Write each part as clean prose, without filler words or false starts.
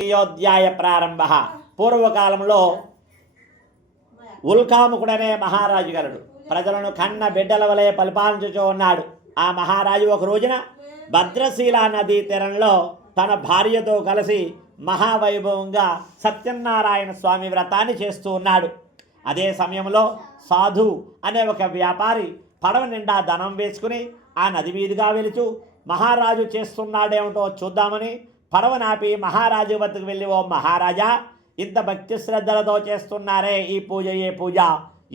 అయోధ్యాయ ప్రారంభ. పూర్వకాలంలో ఉల్కాముకుడనే మహారాజు గలడు. ప్రజలను కన్న బిడ్డల వలె పరిపాలించుతూ ఉన్నాడు. ఆ మహారాజు ఒక రోజున భద్రశీల నదీ తీరంలో తన భార్యతో కలిసి మహావైభవంగా సత్యనారాయణ స్వామి వ్రతాన్ని చేస్తూ ఉన్నాడు. అదే సమయంలో సాధు అనే ఒక వ్యాపారి పడవ నిండా ధనం వేసుకుని ఆ నది మీదుగా వెళుతూ మహారాజు చేస్తున్నాడేమిటో చూద్దామని పడవ నాపి మహారాజు వద్దకు వెళ్ళి, ఓ మహారాజా, ఇంత భక్తి శ్రద్ధలతో చేస్తున్నారే ఈ పూజ, ఏ పూజ,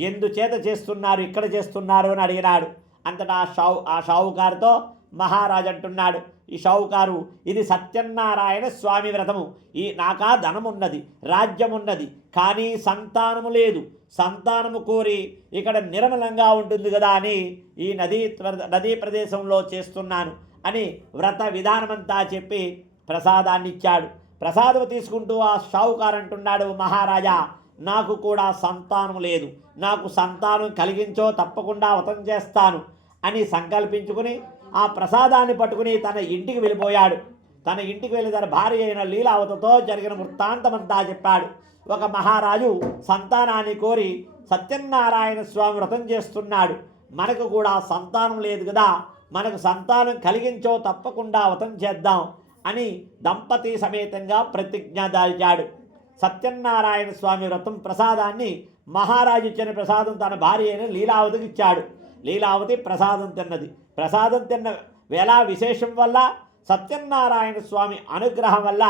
ఎందుచేత చేస్తున్నారు, ఇక్కడ చేస్తున్నారు అని అడిగినాడు. అంతటా ఆ షావుకారుతో మహారాజు అంటున్నాడు, ఈ షావుకారు, ఇది సత్యనారాయణ స్వామి వ్రతము. నాకా ధనం ఉన్నది, రాజ్యం ఉన్నది, కానీ సంతానము లేదు. సంతానము కోరి ఇక్కడ నిర్మలంగా ఉంటుంది కదా అని ఈ నదీ ప్రదేశంలో చేస్తున్నాను అని వ్రత విధానమంతా చెప్పి ప్రసాదాన్ని ఇచ్చాడు. ప్రసాదం తీసుకుంటూ ఆ షావుకారు అంటున్నాడు, మహారాజా, నాకు కూడా సంతానం లేదు, నాకు సంతానం కలిగించో తప్పకుండా వ్రతం చేస్తాను అని సంకల్పించుకుని ఆ ప్రసాదాన్ని పట్టుకుని తన ఇంటికి వెళ్ళిపోయాడు. తన ఇంటికి వెళ్ళి తన భార్య అయిన లీలావతితో జరిగిన వృత్తాంతమంతా చెప్పాడు. ఒక మహారాజు సంతానాన్ని కోరి సత్యనారాయణ స్వామి వ్రతం చేస్తున్నాడు, మనకు కూడా సంతానం లేదు కదా, మనకు సంతానం కలిగించో తప్పకుండా వ్రతం చేద్దాం అని దంపతి సమేతంగా ప్రతిజ్ఞ దాల్చాడు. సత్యనారాయణ స్వామి వ్రతం ప్రసాదాన్ని మహారాజు ఇచ్చిన ప్రసాదం తన భార్య అయిన లీలావతికి ఇచ్చాడు. లీలావతి ప్రసాదం తిన్నది. ప్రసాదం తిన్న వేళ విశేషం వల్ల, సత్యనారాయణ స్వామి అనుగ్రహం వల్ల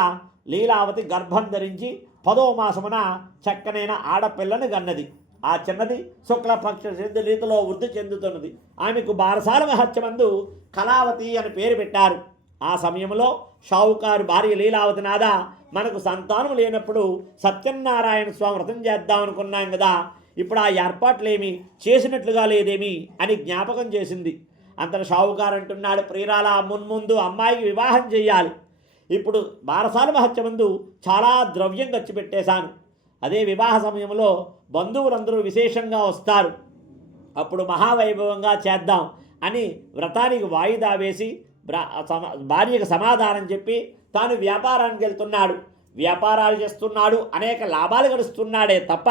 లీలావతి గర్భం ధరించి 10వ మాసమున చక్కనైన ఆడపిల్లను గన్నది. ఆ చిన్నది శుక్లపక్ష రీతిలో వృద్ధి చెందుతున్నది. ఆమెకు బారసాల మహత్యమందు కళావతి అని పేరు పెట్టారు. ఆ సమయంలో షావుకారు భార్య లీలావతి, నాదా, మనకు సంతానం లేనప్పుడు సత్యనారాయణ స్వామి వ్రతం చేద్దాం అనుకున్నాం కదా, ఇప్పుడు ఆ ఏర్పాట్లేమి చేసినట్లుగా లేదేమి అని జ్ఞాపకం చేసింది. అంతటి షావుకారు అంటున్నాడు, ప్రియురాల, మున్ముందు అమ్మాయికి వివాహం చేయాలి. ఇప్పుడు బారసాల మహత్యమందు చాలా ద్రవ్యం ఖర్చు పెట్టేశాను. అదే వివాహ సమయంలో బంధువులందరూ విశేషంగా వస్తారు, అప్పుడు మహావైభవంగా చేద్దాం అని వ్రతానికి వాయిదా వేసి భార్యకు సమాధానం చెప్పి తాను వ్యాపారానికి వెళ్తున్నాడు. వ్యాపారాలు చేస్తున్నాడు, అనేక లాభాలు గడుస్తున్నాడే తప్ప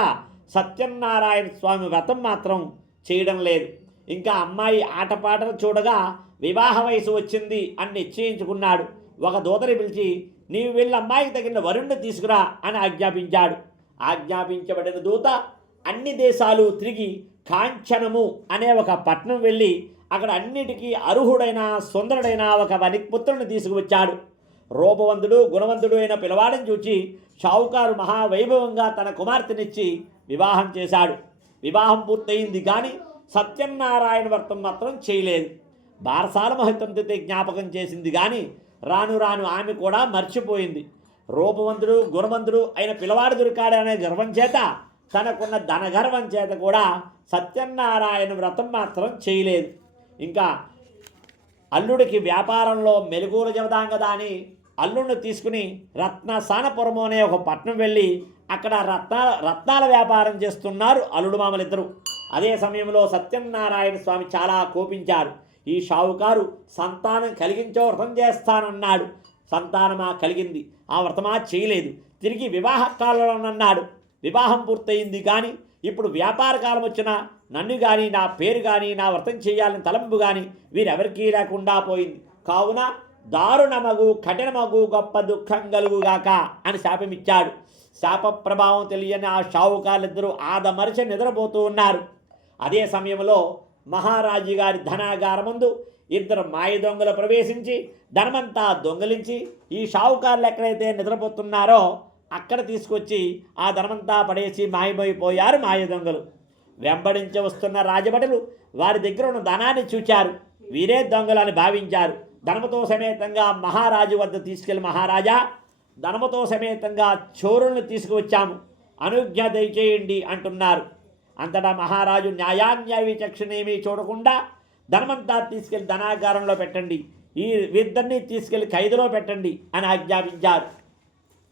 సత్యనారాయణ స్వామి వ్రతం మాత్రం చేయడం లేదు. ఇంకా అమ్మాయి ఆటపాటలు చూడగా వివాహ వయసు వచ్చింది అని నిశ్చయించుకున్నాడు. ఒక దూతని పిలిచి, నీవు వెళ్ళి అమ్మాయికి తగిన వరుణ్ణి తీసుకురా అని ఆజ్ఞాపించాడు. ఆజ్ఞాపించబడిన దూత అన్ని దేశాలు తిరిగి కాంచనము అనే ఒక పట్టణం వెళ్ళి అక్కడ అన్నిటికీ అర్హుడైన సుందరుడైన ఒక వనిపుత్రుని తీసుకువచ్చాడు. రూపవంతుడు గుణవంతుడు అయిన పిల్లవాడిని చూచి షావుకారు మహావైభవంగా తన కుమార్తెనిచ్చి వివాహం చేశాడు. వివాహం పూర్తయింది కానీ సత్యనారాయణ వ్రతం మాత్రం చేయలేదు. బారసాల మహత్యంతో జ్ఞాపకం చేసింది కానీ రాను రాను ఆమె కూడా మర్చిపోయింది. రూపవంతుడు గుణవంతుడు అయిన పిల్లవాడు దొరికాడనే గర్వం చేత, తనకున్న ధనగర్వం చేత కూడా సత్యనారాయణ వ్రతం మాత్రం చేయలేదు. ఇంకా అల్లుడికి వ్యాపారంలో మెలుగులు చెబుదాం కదా అని అల్లుడిని తీసుకుని రత్నసానపురము అనే ఒక పట్టణం వెళ్ళి అక్కడ రత్నాల వ్యాపారం చేస్తున్నారు అల్లుడు మామలిద్దరూ. అదే సమయంలో సత్యనారాయణ స్వామి చాలా కోపించారు. ఈ షావుకారు సంతానం కలిగించో వ్రతం చేస్తానన్నాడు, సంతానమా కలిగింది, ఆ వ్రతమా చేయలేదు. తిరిగి వివాహ కాలంలోనన్నాడు, వివాహం పూర్తయింది కానీ ఇప్పుడు వ్యాపార కాలం వచ్చినా నన్ను కానీ నా పేరు కానీ నా వ్రతం చేయాలని తలంపు కానీ వీరెవరికీ లేకుండా పోయింది. కావున దారుణమగు కఠినమగు గొప్ప దుఃఖం కలుగుగాక అని శాపమిచ్చాడు. శాప ప్రభావం తెలియని ఆ షావుకారులిద్దరూ ఆదమరిచి నిద్రపోతూ ఉన్నారు. అదే సమయంలో మహారాజు గారి ధనాగారమందు 2 మాయ దొంగలు ప్రవేశించి ధనమంతా దొంగలించి ఈ షావుకారులు ఎక్కడైతే నిద్రపోతున్నారో అక్కడ తీసుకొచ్చి ఆ ధనమంతా పడేసి మాయమైపోయారు మాయ దొంగలు. వెంబడించి వస్తున్న రాజభటులు వారి దగ్గర ఉన్న ధనాన్ని చూచారు. వీరే దొంగలని భావించారు. ధనముతో సమేతంగా మహారాజు వద్ద తీసుకెళ్లి, మహారాజా, ధనముతో సమేతంగా చోరులను తీసుకువచ్చాము, అనుజ్ఞ దయచేయండి అంటున్నారు. అంతటా మహారాజు న్యాయాన్యాయ విచక్షణేమీ చూడకుండా ధనమంతా తీసుకెళ్లి ధనాగారంలో పెట్టండి, ఈ ఇద్దరిని తీసుకెళ్లి ఖైదులో పెట్టండి అని ఆజ్ఞాపించారు.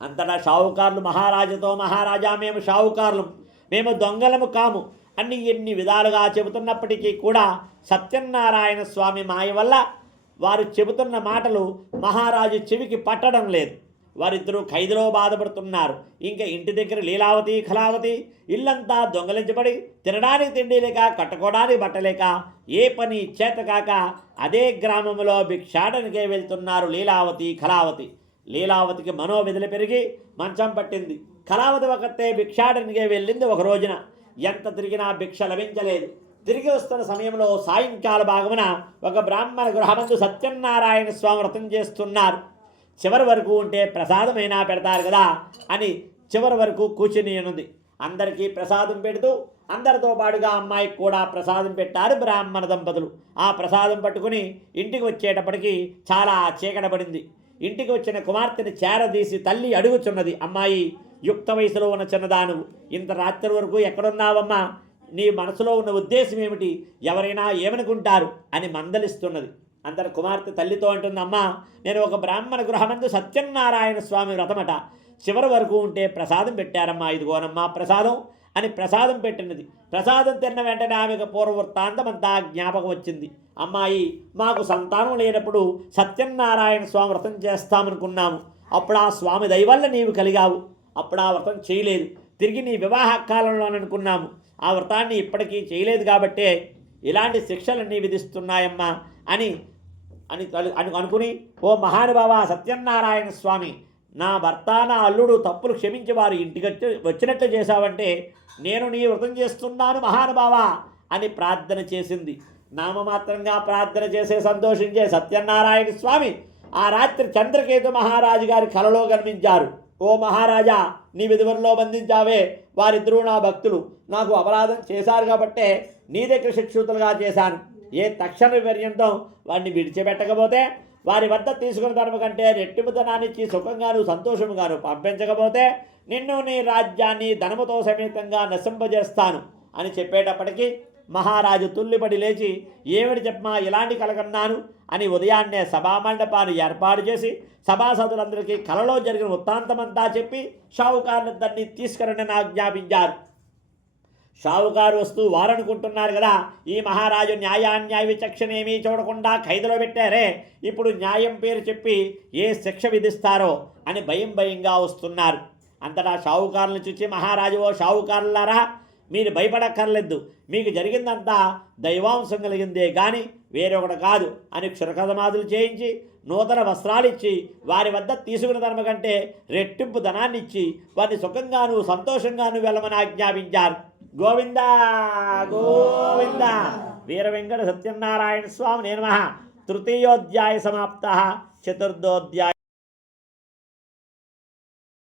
అంతటా షావుకారులు మహారాజుతో, మహారాజా, మేము షావుకారులు, మేము దొంగలము కాము అన్ని ఎన్ని విధాలుగా చెబుతున్నప్పటికీ కూడా సత్యనారాయణ స్వామి మాయ వల్ల వారు చెబుతున్న మాటలు మహారాజు చెవికి పట్టడం లేదు. వారిద్దరూ ఖైదులో బాధపడుతున్నారు. ఇంకా ఇంటి దగ్గర లీలావతి కళావతి ఇల్లంతా దొంగలించబడి తినడానికి తిండి లేక కట్టుకోవడానికి బట్టలేక ఏ పని చేతకాక అదే గ్రామంలో భిక్షాటనికే వెళ్తున్నారు లీలావతి కళావతి. లీలావతికి మనోవిధులు పెరిగి మంచం పట్టింది. కళావతి ఒకతే భిక్షాటనికే వెళ్ళింది. ఒక రోజున ఎంత తిరిగినా భిక్ష లభించలేదు. తిరిగి వస్తున్న సమయంలో సాయంకాల భాగమున ఒక బ్రాహ్మణ గృహమందు సత్యనారాయణ స్వామి వ్రతం చేస్తున్నారు. చివరి వరకు ఉంటే ప్రసాదమైనా పెడతారు కదా అని చివరి వరకు కూర్చుని ఉన్నది. అందరికీ ప్రసాదం పెడుతూ అందరితో పాటుగా అమ్మాయికి కూడా ప్రసాదం పెట్టారు బ్రాహ్మణ దంపతులు. ఆ ప్రసాదం పట్టుకుని ఇంటికి వచ్చేటప్పటికి చాలా చీకటపడింది. ఇంటికి వచ్చిన కుమార్తెని చేరదీసి తల్లి అడుగుచున్నది, అమ్మాయి యుక్త వయసులో ఉన్న చిన్నదాను, ఇంత రాత్రి వరకు ఎక్కడున్నావమ్మా? నీ మనసులో ఉన్న ఉద్దేశం ఏమిటి? ఎవరైనా ఏమనుకుంటారు అని మందలిస్తున్నది. అందరి కుమార్తె తల్లితో అంటుంది, అమ్మా నేను ఒక బ్రాహ్మణ గృహమందు సత్యనారాయణ స్వామి వ్రతమట, చివరి వరకు ఉంటే ప్రసాదం పెట్టారమ్మా, ఇదిగోనమ్మా ప్రసాదం అని ప్రసాదం పెట్టినది. ప్రసాదం తిన్న వెంటనే ఆమెకు పూర్వవృత్తాంతమంతా జ్ఞాపకం వచ్చింది. అమ్మాయి మాకు సంతానం లేనప్పుడు సత్యనారాయణ స్వామి వ్రతం చేస్తామనుకున్నాము. అప్పుడు ఆ స్వామి దయవల్ల నీవు కలిగావు. అప్పుడు ఆ వ్రతం చేయలేదు. తిరిగి నీ వివాహ కాలంలో అనుకున్నాము. ఆ వ్రతాన్ని ఇప్పటికీ చేయలేదు కాబట్టే ఇలాంటి శిక్షలన్నీ విధిస్తున్నాయమ్మా అని అనుకుని, ఓ మహానుభావ సత్యనారాయణ స్వామి, నా భర్త నా అల్లుడు తప్పులు క్షమించి వారు ఇంటికి వచ్చినట్లు చేశావంటే నేను నీ వ్రతం చేస్తున్నాను మహానుభావ అని ప్రార్థన చేసింది. నామమాత్రంగా ప్రార్థన చేసే సంతోషించే సత్యనారాయణ స్వామి ఆ రాత్రి చంద్రకేతు మహారాజు గారి కలలో కనిపించారు. ఓ మహారాజా, నీ విధువరిలో బంధించావే, వారిద్దరూ నా భక్తులు, నాకు అపరాధం చేశారు కాబట్టే నీ దగ్గర శిక్షితులుగా చేశాను. ఏ తక్షణ విపర్యంతో వాడిని విడిచిపెట్టకపోతే, వారి వద్ద తీసుకున్న ధర్మ కంటే రెట్టింపు ధనాన్నిచ్చి సుఖంగాను సంతోషముగాను పంపించకపోతే నిన్ను నీ రాజ్యాన్ని ధనముతో సమేతంగా నశింపజేస్తాను అని చెప్పేటప్పటికీ మహారాజు తుల్లిపడి లేచి, ఏమిటి చెప్పమా, ఇలాంటి కలగన్నాను అని ఉదయాన్నే సభామండపాన్ని ఏర్పాటు చేసి సభాసదులందరికీ కలలో జరిగిన వృత్తాంతమంతా చెప్పి షావుకారులందరినీ తీసుకురండి ఆజ్ఞాపించారు. షావుకారు వస్తూ వారనుకుంటున్నారు కదా, ఈ మహారాజు న్యాయాన్యాయ విచక్షణేమీ చూడకుండా ఖైదులో పెట్టారే, ఇప్పుడు న్యాయం పేరు చెప్పి ఏ శిక్ష విధిస్తారో అని భయంగా వస్తున్నారు. అంతటా షావుకారులను చూసి మహారాజు, ఓ షావుకారులారా, మీరు భయపడక్కర్లేదు, మీకు జరిగిందంతా దైవాంశం కలిగిందే కానీ వేరొకటి కాదు అని క్షురకథమాదులు చేయించి నూతన వస్త్రాలిచ్చి వారి వద్ద తీసుకున్న ధర్మ కంటే రెట్టింపు ధనాన్ని ఇచ్చి వారిని సుఖంగాను సంతోషంగాను వెళ్ళమని ఆజ్ఞాపించారు. గోవింద గోవింద. వీర వెంకట సత్యనారాయణ స్వామి నమః. తృతీయోధ్యాయ సమాప్త. చతుర్థోధ్యాయ